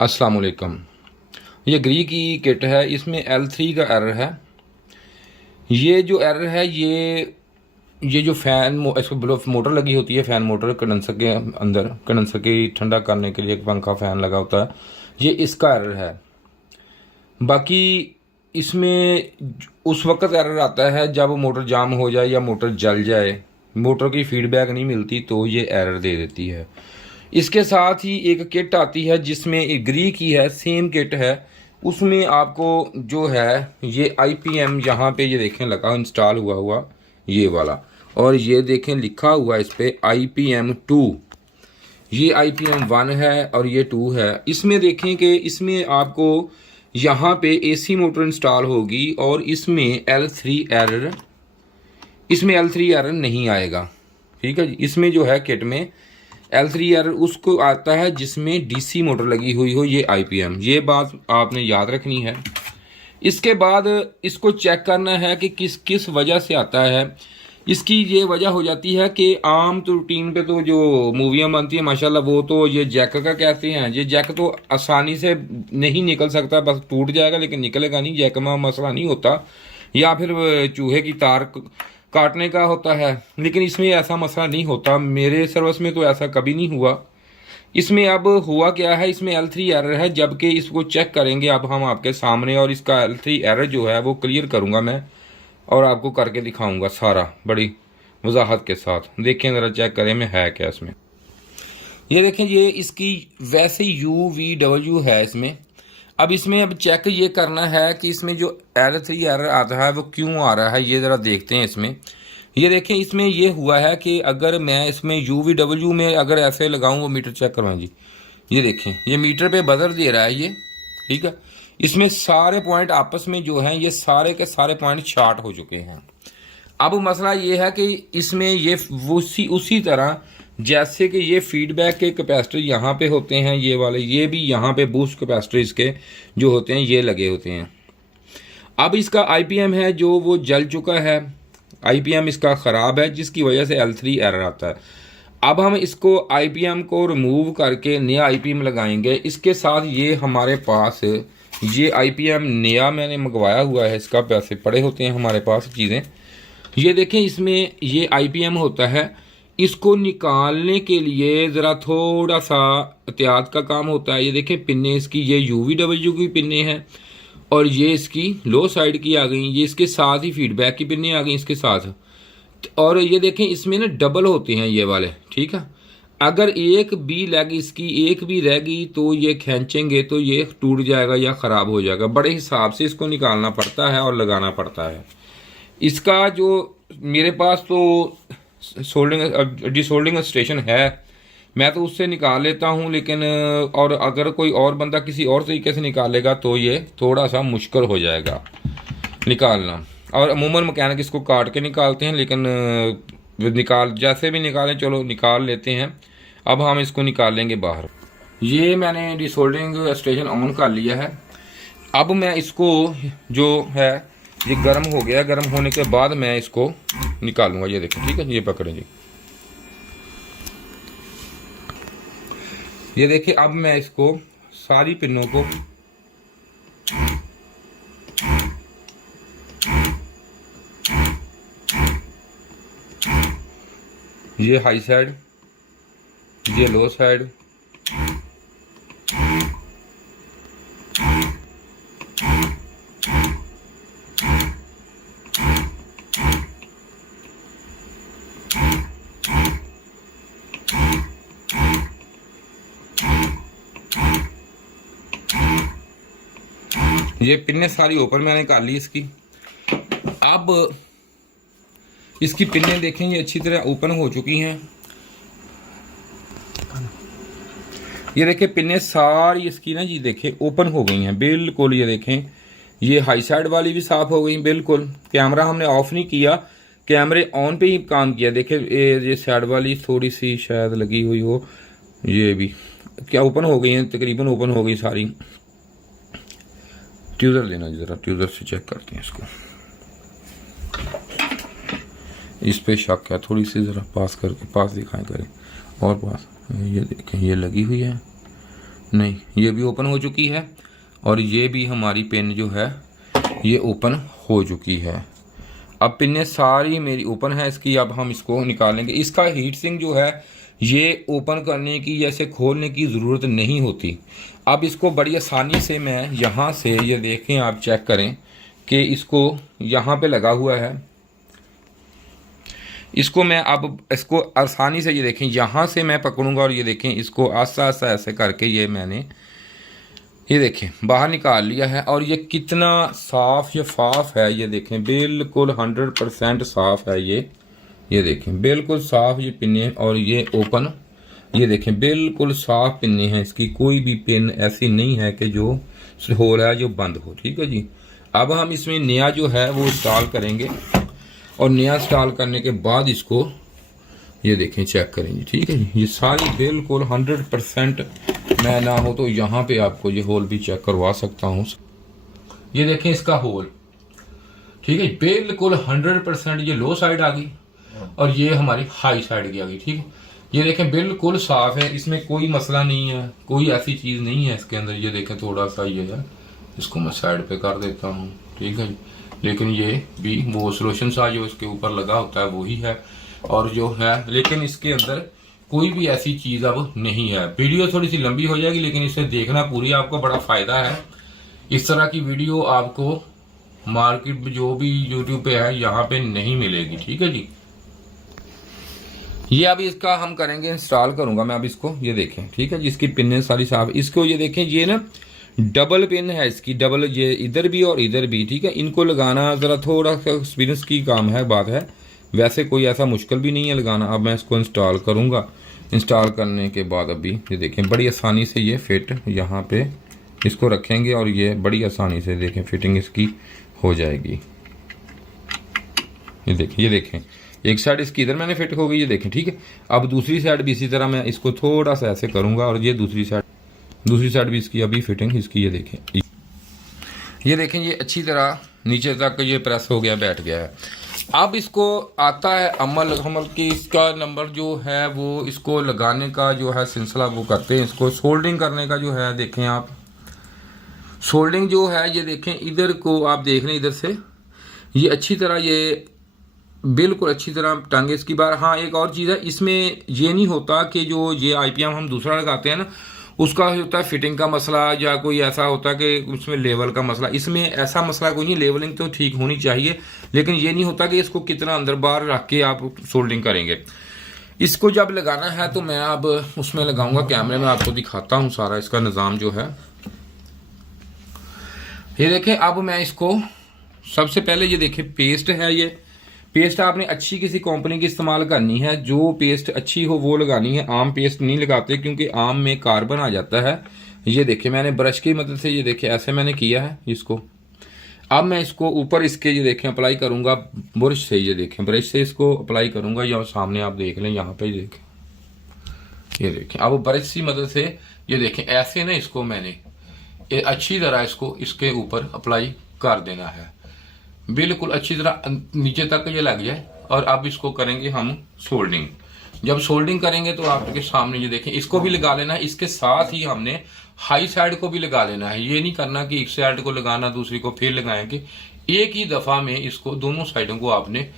अस्सलाम वालेकुम। ये ग्री की किट है, इसमें L3 का एरर है। ये जो एरर है ये जो फ़ैन इसको मोटर लगी होती है, फ़ैन मोटर कंडेंसर के अंदर, कंडेंसर की ठंडा करने के लिए एक पंखा फ़ैन लगा होता है, ये इसका एरर है। बाकी इसमें उस वक्त एरर आता है जब मोटर जाम हो जाए या मोटर जल जाए, मोटर की फीडबैक नहीं मिलती तो ये एरर दे देती है। इसके साथ ही एक किट आती है जिसमें ग्री की है, सेम किट है। उसमें आपको जो है ये IPM यहाँ पे ये देखें लगा इंस्टॉल हुआ ये वाला, और ये देखें लिखा हुआ इस पर IPM 2। ये IPM 1 है और ये 2 है। इसमें देखें कि इसमें आपको यहाँ पे AC मोटर इंस्टॉल होगी और इसमें L3 एरर नहीं आएगा। ठीक है जी। इसमें जो है किट में L3 एरर उसको आता है जिसमें DC मोटर लगी हुई हो, ये IPM, ये बात आपने याद रखनी है। इसके बाद इसको चेक करना है कि किस वजह से आता है। इसकी ये वजह हो जाती है कि आम तो रूटीन पे तो जो मूवियाँ बनती हैं माशाल्लाह, वो तो ये जैक का कहते हैं। ये जैक तो आसानी से नहीं निकल सकता, बस टूट जाएगा लेकिन निकलेगा नहीं। जैक में मसला नहीं होता, या फिर चूहे की तार काटने का होता है, लेकिन इसमें ऐसा मसला नहीं होता। मेरे सर्विस में तो ऐसा कभी नहीं हुआ। इसमें अब हुआ क्या है, इसमें L3 एरर है, जबकि इसको चेक करेंगे अब हम आपके सामने, और इसका L3 एरर जो है वो क्लियर करूंगा मैं और आपको करके दिखाऊंगा सारा बड़ी वजाहत के साथ। देखें ज़रा, चेक करें में है क्या इसमें। ये देखें, ये इसकी वैसे UVW है इसमें। अब इसमें अब चेक ये करना है कि इसमें जो L3 एरर आता है वो क्यों आ रहा है, ये ज़रा देखते हैं इसमें। ये देखें, इसमें ये हुआ है कि अगर मैं इसमें UVW में अगर ऐसे लगाऊं, वो मीटर चेक करवाएं जी। ये देखें, ये मीटर पे बदल दे रहा है ये। ठीक है, इसमें सारे पॉइंट आपस में जो हैं ये सारे के सारे पॉइंट शार्ट हो चुके हैं। अब मसला ये है कि इसमें ये उसी तरह जैसे कि ये फीडबैक के कैपेसिटर यहाँ पे होते हैं, ये वाले, ये भी यहाँ पे बूस्ट कैपेसिटर इसके जो होते हैं ये लगे होते हैं। अब इसका IPM है जो वो जल चुका है, IPM इसका ख़राब है, जिसकी वजह से L3 एरर आता है। अब हम इसको IPM को रिमूव करके नया IPM लगाएंगे। इसके साथ ये हमारे पास ये IPM नया मैंने मंगवाया हुआ है, इसका पैसे पड़े होते हैं हमारे पास चीज़ें। ये देखें, इसमें ये IPM होता है। इसको निकालने के लिए ज़रा थोड़ा सा एहतियात का काम होता है। ये देखें, पिन्ने इसकी ये UVW की पिन्ने हैं और ये इसकी लो साइड की आ गई, ये इसके साथ ही फीडबैक की पिन्ने आ गई इसके साथ। और ये देखें, इसमें ना डबल होते हैं ये वाले। ठीक है, अगर एक भी लेग इसकी एक भी रह गई तो ये खींचेंगे तो ये टूट जाएगा या ख़राब हो जाएगा। बड़े हिसाब से इसको निकालना पड़ता है और लगाना पड़ता है। इसका जो मेरे पास तो डिसोल्डिंग स्टेशन है, मैं तो उससे निकाल लेता हूँ, लेकिन और अगर कोई और बंदा किसी और तरीके से निकालेगा तो ये थोड़ा सा मुश्किल हो जाएगा निकालना। और अमूमन मैकेनिक इसको काट के निकालते हैं, लेकिन जैसे भी निकालें, चलो निकाल लेते हैं। अब हम इसको निकालेंगे बाहर। ये मैंने डिसोल्डिंग स्टेशन ऑन कर लिया है। अब मैं इसको जो है ये गर्म हो गया, गर्म होने के बाद मैं इसको निकालूंगा। ये देखो, ठीक है, ये पकड़ें जी। ये देखिए, अब मैं इसको सारी पिनों को ये हाई साइड, ये लो साइड, ये पिन्ने सारी ऊपर मैंने निकाल ली इसकी। अब इसकी पिन्ने देखें, ये अच्छी तरह ओपन हो चुकी हैं। ये देखें, पिन्ने सारी इसकी ना जी देखें ओपन हो गई हैं बिल्कुल। ये देखें, ये हाई साइड वाली भी साफ हो गई बिल्कुल। कैमरा हमने ऑफ नहीं किया, कैमरे ऑन पे ही काम किया। देखें, ये साइड वाली थोड़ी सी शायद लगी हुई हो, ये भी क्या ओपन हो गई हैं, तकरीबन ओपन हो गई सारी। ट्यूज़र लेना ज़रा, ट्यूज़र से चेक करते हैं इसको। इस पे शक है, थोड़ी सी ज़रा पास करके पास दिखाएं करें और पास। ये देखें, ये लगी हुई है, नहीं, ये भी ओपन हो चुकी है और ये भी हमारी पिन जो है ये ओपन हो चुकी है। अब पिनें सारी मेरी ओपन है इसकी। अब हम इसको निकालेंगे। इसका हीट सिंक जो है ये ओपन करने की जैसे खोलने की ज़रूरत नहीं होती। अब इसको बड़ी आसानी से मैं यहाँ से, ये देखें आप चेक करें कि इसको यहाँ पे लगा हुआ है। इसको मैं अब इसको आसानी से, ये देखें यहाँ से मैं पकड़ूंगा और ये देखें इसको आस्ता आस्ता ऐसे करके ये मैंने, ये देखें बाहर निकाल लिया है। और ये कितना साफ़ शफाफ है, ये देखें बिल्कुल 100% साफ़ है ये देखें बिल्कुल साफ़ ये पिने। और ये ओपन, ये देखें बिल्कुल साफ़ पिने हैं इसकी। कोई भी पिन ऐसी नहीं है कि जो होल है जो बंद हो। ठीक है जी। अब हम इसमें नया जो है वो इंस्टॉल करेंगे और नया इंस्टॉल करने के बाद इसको ये देखें चेक करेंगे। ठीक है जी। ये सारी बिल्कुल 100%, मैं ना हो तो यहाँ पे आपको ये होल भी चेक करवा सकता हूँ। ये देखें इसका होल, ठीक है बिल्कुल 100%। ये लो साइड आ गई और ये हमारी हाई साइड की आ गई। ठीक है, ये देखें बिल्कुल साफ है, इसमें कोई मसला नहीं है, कोई ऐसी चीज़ नहीं है इसके अंदर। ये देखें थोड़ा सा ये है, इसको मैं साइड पे कर देता हूँ। ठीक है जी। लेकिन ये भी वो सोल्यूशन सा जो इसके ऊपर लगा होता है वही है और जो है, लेकिन इसके अंदर कोई भी ऐसी चीज़ अब नहीं है। वीडियो थोड़ी सी लंबी हो जाएगी लेकिन इसे देखना पूरी, आपको बड़ा फ़ायदा है। इस तरह की वीडियो आपको मार्केट में जो भी यूट्यूब पे है यहाँ पे नहीं मिलेगी। ठीक है जी। ये अभी इसका हम करेंगे, इंस्टॉल करूंगा मैं अब इसको। ये देखें ठीक है जी, इसकी पिन सारी साफ। इसको ये देखें, ये ना डबल पिन है इसकी, डबल, ये इधर भी और इधर भी। ठीक है, इनको लगाना ज़रा थोड़ा सा एक्सपीरियंस की काम है, बात है। वैसे कोई ऐसा मुश्किल भी नहीं है लगाना। अब मैं इसको इंस्टॉल करूंगा। इंस्टॉल करने के बाद अभी ये देखें बड़ी आसानी से ये फिट, यहाँ पे इसको रखेंगे और ये बड़ी आसानी से देखें फिटिंग इसकी हो जाएगी। ये देखें एक साइड इसकी इधर मैंने फिट हो गई, ये देखें। ठीक है, अब दूसरी साइड भी इसी तरह मैं इसको थोड़ा सा ऐसे करूंगा और ये दूसरी साइड भी इसकी अभी फिटिंग इसकी, ये देखें ये अच्छी तरह नीचे तक ये प्रेस हो गया, बैठ गया है। अब इसको आता है अमल की, इसका नंबर जो है वो इसको लगाने का जो है सिलसिला वो करते हैं। इसको सोल्डिंग करने का जो है, देखें आप सोल्डिंग जो है, ये देखें इधर को आप देख रहे हैं, इधर से ये अच्छी तरह ये बिल्कुल अच्छी तरह टांगे इसकी बार। हाँ एक और चीज़ है, इसमें ये नहीं होता कि जो ये IPM हम दूसरा लगाते हैं ना, उसका होता है फिटिंग का मसला या कोई ऐसा होता है कि उसमें लेवल का मसला। इसमें ऐसा मसला कोई नहीं, लेवलिंग तो ठीक होनी चाहिए, लेकिन ये नहीं होता कि इसको कितना अंदर बाहर रख के आप सोल्डिंग करेंगे। इसको जब लगाना है तो मैं अब उसमें लगाऊंगा, कैमरे में आपको दिखाता हूँ सारा इसका निज़ाम जो है। ये देखें, अब मैं इसको सबसे पहले ये देखें पेस्ट है, ये पेस्ट आपने अच्छी किसी कंपनी की इस्तेमाल करनी है, जो पेस्ट अच्छी हो वो लगानी है। आम पेस्ट नहीं लगाते क्योंकि आम में कार्बन आ जाता है। ये देखिए मैंने ब्रश की मदद से, ये देखिए ऐसे मैंने किया है इसको। अब मैं इसको ऊपर इसके ये देखें अप्लाई करूंगा ब्रश से, ये देखें ब्रश से इसको अप्लाई करूंगा। या सामने आप देख लें, यहाँ पे ये देखें अब ब्रश की मदद से ये देखें ऐसे ना इसको मैंने अच्छी तरह इसको इसके ऊपर अप्लाई कर देना है, बिल्कुल अच्छी तरह नीचे तक ये लग जाए। और अब इसको करेंगे हम सोल्डिंग। जब सोल्डिंग करेंगे तो आपके सामने ये देखें, इसको भी लगा लेना है, इसके साथ ही हमने हाई साइड को भी लगा लेना है। ये नहीं करना कि एक साइड को लगाना दूसरी को फिर लगाएंगे, एक ही दफा में इसको दोनों साइडों को आपने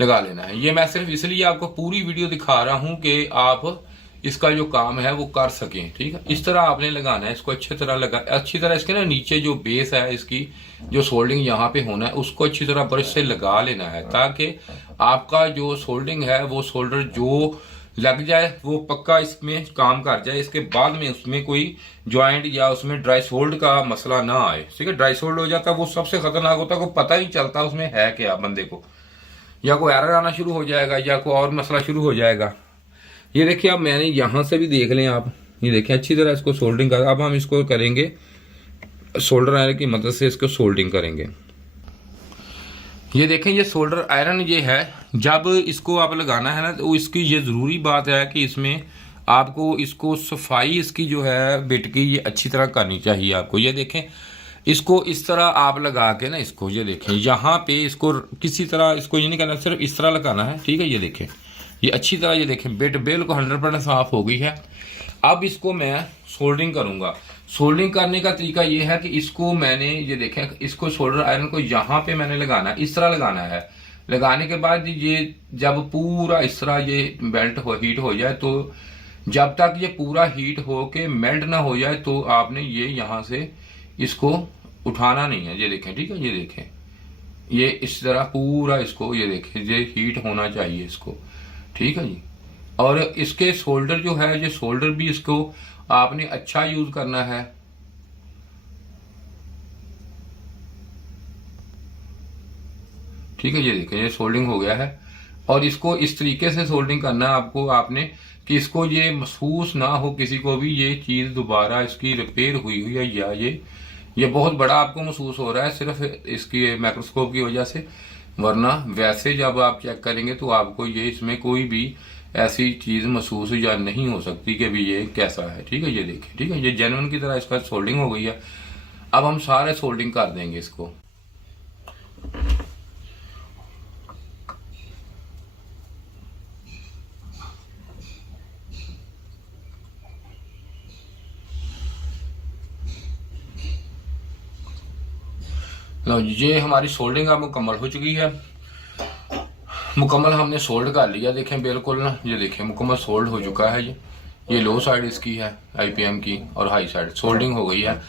लगा लेना है। ये मैं सिर्फ इसलिए आपको पूरी वीडियो दिखा रहा हूं कि आप इसका जो काम है वो कर सकें। ठीक है, इस तरह आपने लगाना है इसको, अच्छी तरह इसके ना नीचे जो बेस है इसकी जो सोल्डिंग यहाँ पे होना है उसको अच्छी तरह ब्रश से लगा लेना है, ताकि आपका जो सोल्डिंग है वो सोल्डर जो लग जाए वो पक्का इसमें काम कर जाए। इसके बाद में उसमें कोई ज्वाइंट या उसमें ड्राई सोल्ड का मसला ना आए। ठीक है, ड्राई सोल्ड हो जाता है वो सबसे खतरनाक होता है, को पता ही चलता उसमें है क्या बंदे को, या कोई एरर आना शुरू हो जाएगा या कोई और मसला शुरू हो जाएगा। ये देखिए अब मैंने यहां से भी देख लें आप, ये देखिए अच्छी तरह इसको सोल्डरिंग कर। अब हम इसको करेंगे सोल्डर आयरन की मदद से इसको सोल्डरिंग करेंगे। ये देखें ये सोल्डर आयरन ये है, जब इसको आप लगाना है ना तो इसकी ये ज़रूरी बात है कि इसमें आपको इसको सफाई इसकी जो है बिट की ये अच्छी तरह करनी चाहिए आपको। ये देखें इसको इस तरह आप लगा के ना इसको, ये देखें यहाँ पे इसको किसी तरह इसको ये नहीं करना, सिर्फ इस तरह लगाना है। ठीक है, ये देखें ये अच्छी तरह, ये देखें बिट बिल्कुल 100% साफ हो गई है। अब इसको मैं सोल्डरिंग करूंगा। सोल्डरिंग करने का तरीका ये है कि इसको मैंने ये देखें, इसको सोल्डर आयरन को यहाँ पे मैंने लगाना है, इस तरह लगाना है। लगाने के बाद ये जब पूरा इस तरह ये हीट हो जाए, तो जब तक ये पूरा हीट हो के मेल्ट ना हो जाए तो आपने ये यहाँ से इसको उठाना नहीं है। ये देखें, ठीक है, ये देखें, ये इस तरह पूरा इसको ये देखें, ये हीट होना चाहिए इसको, ठीक है जी। और इसके शोल्डर जो है, ये शोल्डर भी इसको आपने अच्छा यूज करना है। ठीक है, ये देखें, ये सोल्डिंग हो गया है। और इसको इस तरीके से सोल्डिंग करना है आपको, आपने कि इसको ये महसूस ना हो किसी को भी ये चीज दोबारा इसकी रिपेयर हुई हुई है, या ये बहुत बड़ा आपको महसूस हो रहा है सिर्फ इसकी माइक्रोस्कोप की वजह से। वरना वैसे जब आप चेक करेंगे तो आपको ये इसमें कोई भी ऐसी चीज महसूस या नहीं हो सकती कि भी ये कैसा है। ठीक है, ये देखिए, ठीक है, ये जेन्युइन की तरह इसका सोल्डिंग हो गई है। अब हम सारे सोल्डिंग कर देंगे इसको। लो, ये हमारी सोल्डिंग अब मुकम्मल हो चुकी है। मुकम्मल हमने सोल्ड कर लिया, देखें बिल्कुल ना, ये देखें मुकम्मल सोल्ड हो चुका है। ये लो साइड इसकी है आईपीएम की और हाई साइड सोल्डिंग हो गई है।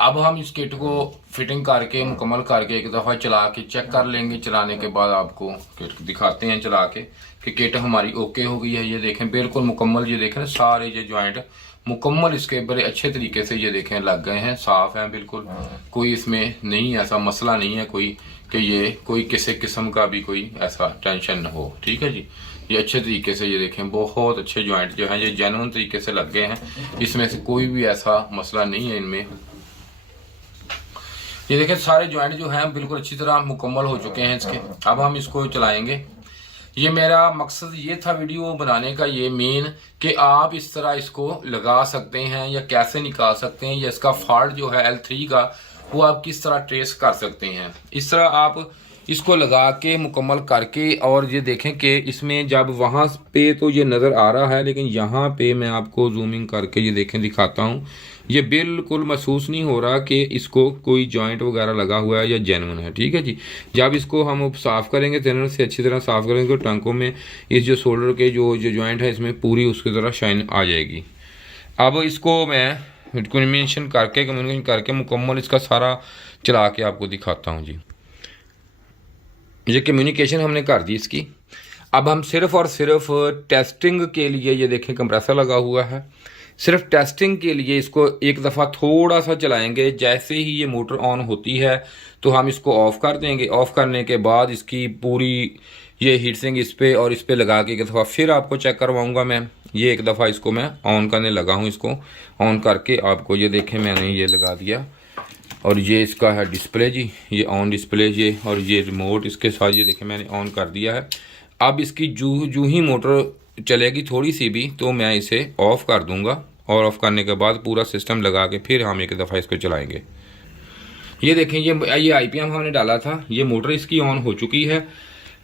अब हम इस किट को फिटिंग करके मुकम्मल करके एक दफ़ा चला के चेक कर लेंगे। चलाने के बाद आपको किट दिखाते हैं चला के कि किट हमारी ओके हो गई है। ये देखें बिल्कुल मुकम्मल, ये देखें सारे ये जॉइंट मुकम्मल इसके बड़े अच्छे तरीके से ये देखें लग गए हैं, साफ हैं बिल्कुल। कोई इसमें नहीं ऐसा मसला नहीं है कोई कि ये कोई किसी किस्म का भी कोई ऐसा टेंशन न हो। ठीक है जी, ये अच्छे तरीके से ये देखें बहुत अच्छे जॉइंट जो हैं ये जेन्युइन तरीके से लग गए हैं। इसमें से कोई भी ऐसा मसला नहीं है इनमें। ये देखें सारे जॉइंट जो हैं बिल्कुल अच्छी तरह मुकम्मल हो चुके हैं इसके। अब हम इसको चलाएंगे। ये मेरा मकसद ये था वीडियो बनाने का, ये मेन कि आप इस तरह इसको लगा सकते हैं या कैसे निकाल सकते हैं, या इसका फॉल्ट जो है L3 का वो आप किस तरह ट्रेस कर सकते हैं। इस तरह आप इसको लगा के मुकम्मल करके, और ये देखें कि इसमें जब वहाँ पे तो ये नज़र आ रहा है, लेकिन यहाँ पे मैं आपको जूमिंग करके ये देखें दिखाता हूँ, ये बिल्कुल महसूस नहीं हो रहा कि इसको कोई जॉइंट वगैरह लगा हुआ है या जेन्युइन है। ठीक है जी, जब इसको हम साफ़ करेंगे जेन्युइन से अच्छी तरह साफ़ करेंगे तो टंकों में इस जो शोल्डर के जो जॉइंट है इसमें पूरी उसकी तरह शाइन आ जाएगी। अब इसको मैं कम्युनिकेशन करके मुकम्मल इसका सारा चला के आपको दिखाता हूँ जी। ये कम्युनिकेशन हमने कर दी इसकी। अब हम सिर्फ और सिर्फ टेस्टिंग के लिए ये देखें कंप्रेसर लगा हुआ है, सिर्फ टेस्टिंग के लिए इसको एक दफ़ा थोड़ा सा चलाएंगे। जैसे ही ये मोटर ऑन होती है तो हम इसको ऑफ़ कर देंगे। ऑफ़ करने के बाद इसकी पूरी ये हीट सिंक इस पर और इस पर लगा के एक दफ़ा फिर आपको चेक करवाऊँगा मैं। ये एक दफ़ा इसको मैं ऑन करने लगा हूँ, इसको ऑन करके आपको ये देखें मैंने ये लगा दिया। और ये इसका है डिस्प्ले जी, ये ऑन डिस्प्ले ये, और ये रिमोट इसके साथ ये देखें मैंने ऑन कर दिया है। अब इसकी जू ही मोटर चलेगी थोड़ी सी भी तो मैं इसे ऑफ़ कर दूंगा, और ऑफ़ करने के बाद पूरा सिस्टम लगा के फिर हम एक दफ़ा इसको चलाएंगे। ये देखें ये आईपीएम हमने डाला था, ये मोटर इसकी ऑन हो चुकी है,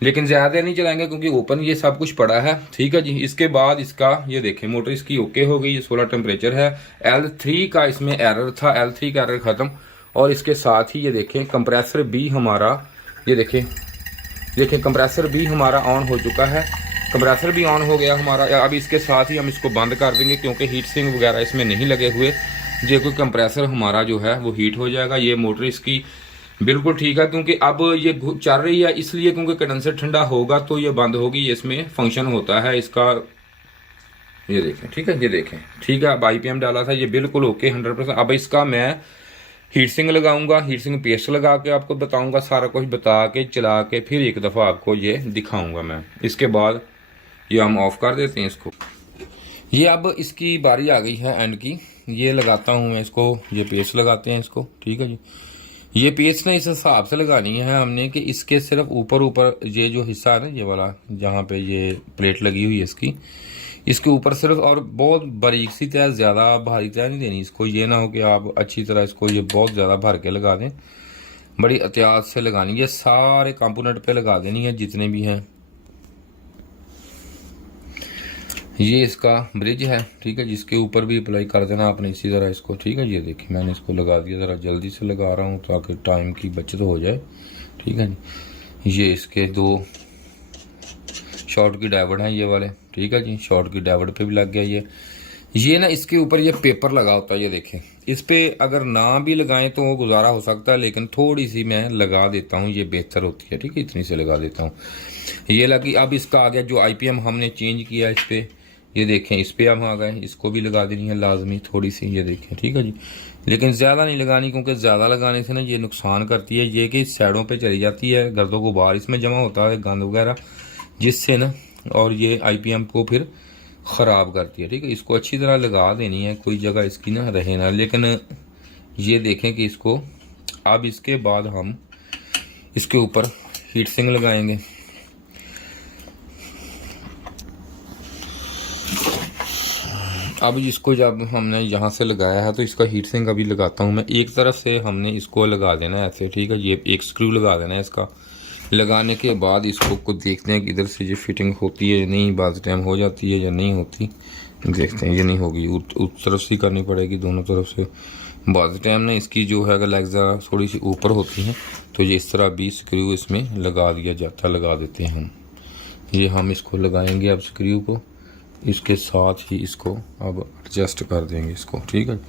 लेकिन ज़्यादा नहीं चलाएंगे क्योंकि ओपन ये सब कुछ पड़ा है। ठीक है जी, इसके बाद इसका ये देखें मोटर इसकी ओके हो गई। ये 16 टेम्परेचर है। L3 का इसमें एरर था, L3 का एरर ख़त्म। और इसके साथ ही ये देखें कंप्रेसर भी हमारा ये देखें कंप्रेसर भी हमारा ऑन हो चुका है। कंप्रेसर भी ऑन हो गया हमारा। अब इसके साथ ही हम इसको बंद कर देंगे क्योंकि हीट सिंक वगैरह इसमें नहीं लगे हुए। ये कोई कंप्रेसर हमारा जो है वो हीट हो जाएगा। ये मोटर इसकी बिल्कुल ठीक है क्योंकि अब ये चल रही है, इसलिए क्योंकि कंडेंसर ठंडा होगा तो ये बंद होगी। इसमें फंक्शन होता है इसका, ये देखें, ठीक है, ये देखें, ठीक है। अब आईपीएम डाला था, ये बिल्कुल ओके 100%। अब इसका मैं हीट सिंक लगाऊंगा, हीट सिंक पेस्ट लगा के आपको बताऊंगा, सारा कुछ बता के चला के फिर एक दफ़ा आपको ये दिखाऊंगा मैं। इसके बाद ये हम ऑफ कर देते हैं इसको। ये अब इसकी बारी आ गई है एंड की, ये लगाता हूँ मैं इसको, ये पेस्ट लगाते हैं इसको। ठीक है जी, ये पेस्ट ना इस हिसाब से लगानी है हमने कि इसके सिर्फ ऊपर ये जो हिस्सा है ना ये वाला, जहाँ पे ये प्लेट लगी हुई है इसके ऊपर सिर्फ, और बहुत बारीक सी तय, ज़्यादा भारी तय नहीं देनी इसको। ये ना हो कि आप अच्छी तरह इसको ये बहुत ज़्यादा भर के लगा दें, बड़ी एहतियात से लगानी है। सारे कंपोनेंट पे लगा देनी है जितने भी हैं। ये इसका ब्रिज है, ठीक है, जिसके ऊपर भी अप्लाई कर देना आपने इसी तरह इसको, ठीक है। ये देखिए मैंने इसको लगा दिया, ज़रा जल्दी से लगा रहा हूँ ताकि टाइम की बचत हो जाए, ठीक है जी। ये इसके 2 शॉर्ट की डायवर्ड हैं ये वाले, ठीक है जी। शॉर्ट की डायवर्ड पे भी लग गया ये ना इसके ऊपर ये पेपर लगा होता है, ये देखें। इस पे अगर ना भी लगाएं तो वो गुजारा हो सकता है, लेकिन थोड़ी सी मैं लगा देता हूँ, ये बेहतर होती है, ठीक है। इतनी से लगा देता हूँ, ये लगी। अब इसका आ गया जो IPM हमने चेंज किया इस पे, ये देखें इस पे हम आ गए, इसको भी लगा देनी है लाजमी थोड़ी सी, ये देखें, ठीक है जी। लेकिन ज़्यादा नहीं लगानी, क्योंकि ज़्यादा लगाने से ना ये नुकसान करती है, ये कि साइडों पे चली जाती है, गर्दों को बाहर इसमें जमा होता है गंद वगैरह, जिससे ना और ये IPM को फिर ख़राब करती है, ठीक है। इसको अच्छी तरह लगा देनी है, कोई जगह इसकी ना रहे ना। लेकिन ये देखें कि इसको अब इसके बाद हम इसके ऊपर हीट सिंक लगाएंगे। अब इसको जब हमने यहाँ से लगाया है तो इसका हीट सिंक अभी लगाता हूँ मैं। एक तरफ से हमने इसको लगा देना है ऐसे, ठीक है। ये एक स्क्रू लगा देना है इसका। लगाने के बाद इसको को देखते हैं कि इधर से ये फिटिंग होती है या नहीं, बाद टाइम हो जाती है या नहीं होती, देखते हैं। ये नहीं होगी, उस तरफ से करनी पड़ेगी दोनों तरफ से। बाद टाइम ना इसकी जो है अगर लेग ज़रा थोड़ी सी ऊपर होती है तो ये इस तरह भी स्क्रू इसमें लगा दिया जाता, लगा देते हैं हम। ये हम इसको लगाएंगे अब स्क्रू को, इसके साथ ही इसको अब एडजस्ट कर देंगे इसको, ठीक है।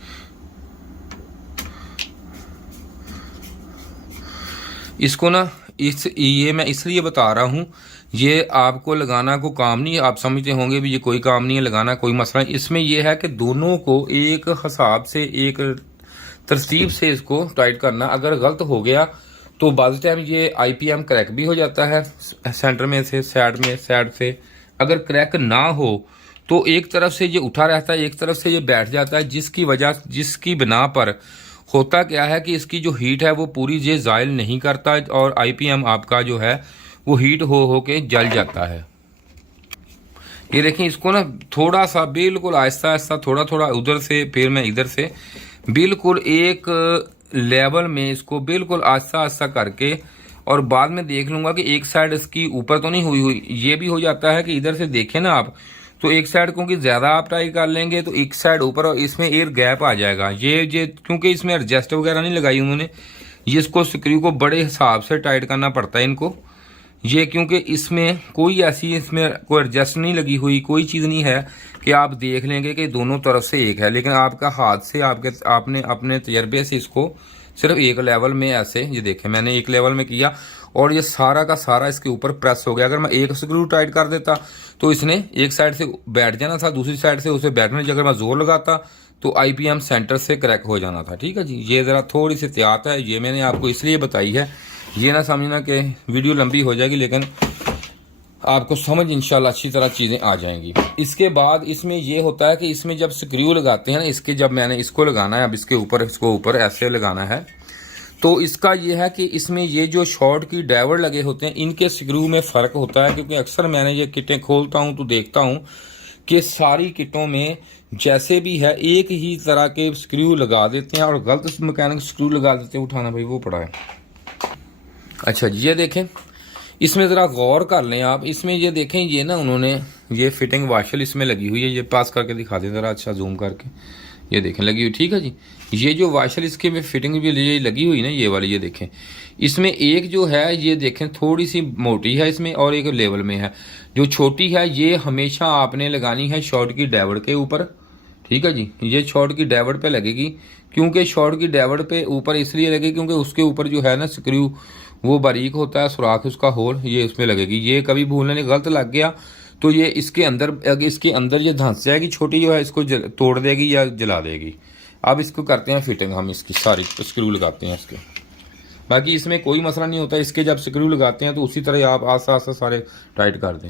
इसको ना ये मैं इसलिए बता रहा हूँ, ये आपको लगाना को काम नहीं है। आप समझते होंगे भी ये कोई काम नहीं है, लगाना कोई मसला नहीं। इसमें यह है कि दोनों को एक हिसाब से, एक तरतीब से इसको टाइट करना। अगर गलत हो गया तो बाद टाइम ये IPM क्रैक भी हो जाता है, सेंटर में से, साइड से। अगर क्रैक ना हो तो एक तरफ से ये उठा रहता है, एक तरफ से ये बैठ जाता है, जिसकी बिना पर होता क्या है कि इसकी जो हीट है वो पूरी ये ज़ायल नहीं करता, और IPM आपका जो है वो हीट हो के जल जाता है। ये देखें, इसको ना थोड़ा सा बिल्कुल आहिस्ता आहिस्ता, थोड़ा थोड़ा उधर से फिर मैं इधर से, बिल्कुल एक लेवल में इसको बिल्कुल आहिस्ता आहिस्ता करके, और बाद में देख लूंगा कि एक साइड इसकी ऊपर तो नहीं हुई। ये भी हो जाता है कि इधर से देखें ना आप, तो एक साइड क्योंकि ज़्यादा आप टाइट कर लेंगे तो एक साइड ऊपर और इसमें एयर गैप आ जाएगा। ये क्योंकि इसमें एडजस्ट वगैरह नहीं लगाई उन्होंने, ये इसको स्क्रू को बड़े हिसाब से टाइट करना पड़ता है इनको। ये क्योंकि इसमें कोई ऐसी, इसमें कोई एडजस्ट नहीं लगी हुई, कोई चीज़ नहीं है कि आप देख लेंगे कि दोनों तरफ से एक है, लेकिन आपका हाथ से आपने अपने तजर्बे से इसको सिर्फ एक लेवल में ऐसे, ये देखें मैंने एक लेवल में किया और ये सारा का सारा इसके ऊपर प्रेस हो गया। अगर मैं एक स्क्रू टाइट कर देता तो इसने एक साइड से बैठ जाना था, दूसरी साइड से उसे बैठने की अगर मैं जोर लगाता तो IPM सेंटर से क्रैक हो जाना था, ठीक है जी। ये ज़रा थोड़ी सी एहतियात है, ये मैंने आपको इसलिए बताई है। ये ना समझना कि वीडियो लंबी हो जाएगी, लेकिन आपको समझ इंशाल्लाह अच्छी तरह चीज़ें आ जाएंगी। इसके बाद इसमें ये होता है कि इसमें जब स्क्रू लगाते हैं ना, इसके जब मैंने इसको लगाना है, अब इसके ऊपर, इसको ऊपर ऐसे लगाना है, तो इसका ये है कि इसमें ये जो शॉर्ट की डायवर्ड लगे होते हैं इनके स्क्रू में फ़र्क होता है। क्योंकि अक्सर मैंने ये किटें खोलता हूँ तो देखता हूँ कि सारी किटों में जैसे भी है एक ही तरह के स्क्रू लगा देते हैं और गलत मैकेनिक स्क्रू लगा देते हैं। उठाना भाई, वो पड़ा है। अच्छा जी, ये देखें, इसमें ज़रा गौर कर लें आप। इसमें ये देखें, ये ना उन्होंने ये फिटिंग वाशल इसमें लगी हुई है, ये पास करके दिखा दें ज़रा, अच्छा जूम करके, ये देखें लगी हुई, ठीक है जी। ये जो वाशल इसके में फिटिंग भी ये लगी हुई ना, ये वाली, ये देखें, इसमें एक जो है ये देखें थोड़ी सी मोटी है इसमें और एक लेवल में है। जो छोटी है ये हमेशा आपने लगानी है शॉर्ट की डायवर्ड के ऊपर, ठीक है जी। ये शॉर्ट की डायवर्ड पे लगेगी, क्योंकि शॉर्ट की डायवर्ड पे ऊपर इसलिए लगेगी क्योंकि उसके ऊपर जो है ना स्क्रू वो बारीक होता है, सुराख उसका होल, ये उसमें लगेगी। ये कभी भूलने नहीं, गलत लग गया तो ये इसके अंदर ये धंस जाएगी, छोटी जो है इसको तोड़ देगी या जला देगी। अब इसको करते हैं फिटिंग हम, इसकी सारी स्क्रू लगाते हैं इसके। बाकी इसमें कोई मसला नहीं होता, इसके जब स्क्रू लगाते हैं तो उसी तरह आप आस्ता आस्ता सारे टाइट कर दें।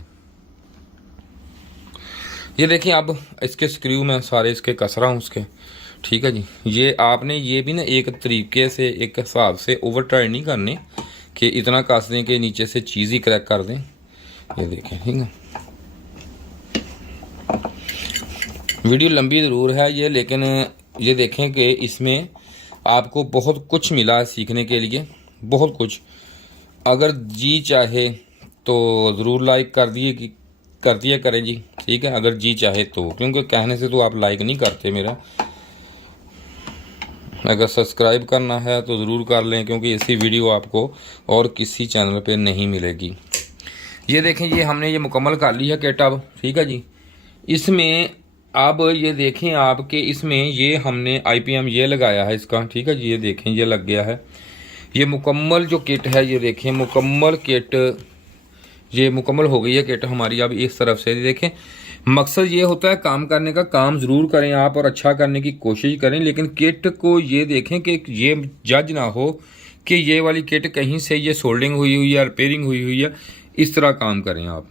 ये देखिए, अब इसके स्क्रू में सारे इसके कस रहा हूँ उसके, ठीक है जी। ये आपने ये भी ना एक तरीके से, एक हिसाब से ओवर टाइट नहीं करने कि इतना कस दें कि नीचे से चीज़ ही क्रैक कर दें। ये देखें, ठीक है। वीडियो लंबी ज़रूर है ये, लेकिन ये देखें कि इसमें आपको बहुत कुछ मिला सीखने के लिए, बहुत कुछ। अगर जी चाहे तो ज़रूर लाइक कर दिया करें जी, ठीक है, अगर जी चाहे तो, क्योंकि कहने से तो आप लाइक नहीं करते मेरा। अगर सब्सक्राइब करना है तो ज़रूर कर लें, क्योंकि ऐसी वीडियो आपको और किसी चैनल पे नहीं मिलेगी। ये देखें, ये हमने ये मुकम्मल कर ली है किट अब, ठीक है जी। इसमें अब ये देखें आपके, इसमें ये हमने IPM ये लगाया है इसका, ठीक है जी। ये देखें, ये लग गया है। ये मुकम्मल जो किट है, ये देखें मुकम्मल किट, ये मुकम्मल हो गई है किट हमारी। अब इस तरफ से देखें, मकसद ये होता है काम करने का, काम ज़रूर करें आप और अच्छा करने की कोशिश करें, लेकिन किट को ये देखें कि ये जज ना हो कि ये वाली किट कहीं से ये सोल्डिंग हुई हुई है, रिपेयरिंग हुई हुई है। इस तरह काम करें आप।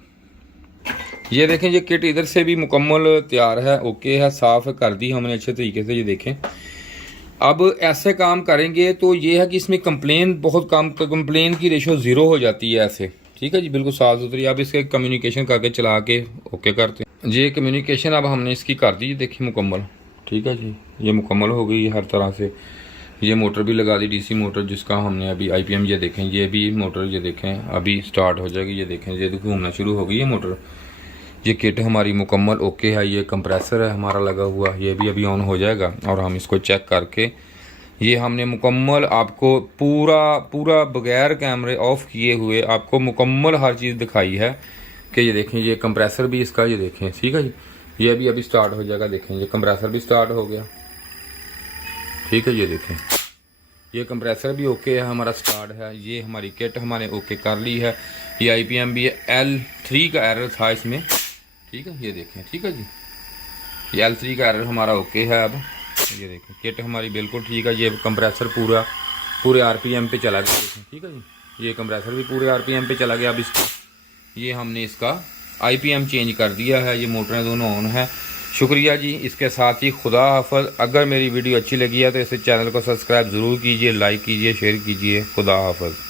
ये देखें, ये किट इधर से भी मुकम्मल तैयार है, ओके है, साफ़ कर दी हमने अच्छे तरीके से। ये देखें, अब ऐसे काम करेंगे तो ये है कि इसमें कंप्लेन बहुत कम, कंप्लेन की रेशो 0 हो जाती है ऐसे, ठीक है जी, बिल्कुल साफ सुथरी। अब इसके कम्युनिकेशन करके चला के ओके करते हैं। ये कम्युनिकेशन अब हमने इसकी कर दी, देखिए मुकम्मल, ठीक है जी। ये मुकम्मल हो गई हर तरह से। ये मोटर भी लगा दी, DC मोटर, जिसका हमने अभी IPM, ये देखें, ये भी मोटर, ये देखें अभी स्टार्ट हो जाएगी। ये देखें, ये घूमना शुरू हो गई है मोटर। ये किट हमारी मुकम्मल ओके है। ये कंप्रेसर है हमारा लगा हुआ, ये भी अभी ऑन हो जाएगा और हम इसको चेक करके, ये हमने मुकम्मल आपको पूरा बगैर कैमरे ऑफ किए हुए आपको मुकम्मल हर चीज़ दिखाई है कि ये देखें, ये कंप्रेसर भी इसका, ये देखें, ठीक है जी। ये भी अभी स्टार्ट हो जाएगा, देखें ये कंप्रेसर भी स्टार्ट हो गया, ठीक है। ये देखें, ये कंप्रेसर भी ओके है हमारा, स्टार्ट है। ये हमारी किट हमने ओके कर ली है। ये IPM भी है, L3 का एरर था इसमें, ठीक है। ये देखें, ठीक है जी, ये L3 का एरर हमारा ओके है। अब ये देखें, किट हमारी बिल्कुल ठीक है। ये कंप्रेसर पूरे RPM पे चला गया, देखें, ठीक है जी। ये कंप्रेसर भी पूरे RPM पे चला गया। अब इसको ये हमने इसका IPM चेंज कर दिया है। ये मोटरें दोनों ऑन है। शुक्रिया जी। इसके साथ ही खुदा हाफ़िज़। अगर मेरी वीडियो अच्छी लगी है तो इस चैनल को सब्सक्राइब ज़रूर कीजिए, लाइक कीजिए, शेयर कीजिए। खुदा हाफ़िज़।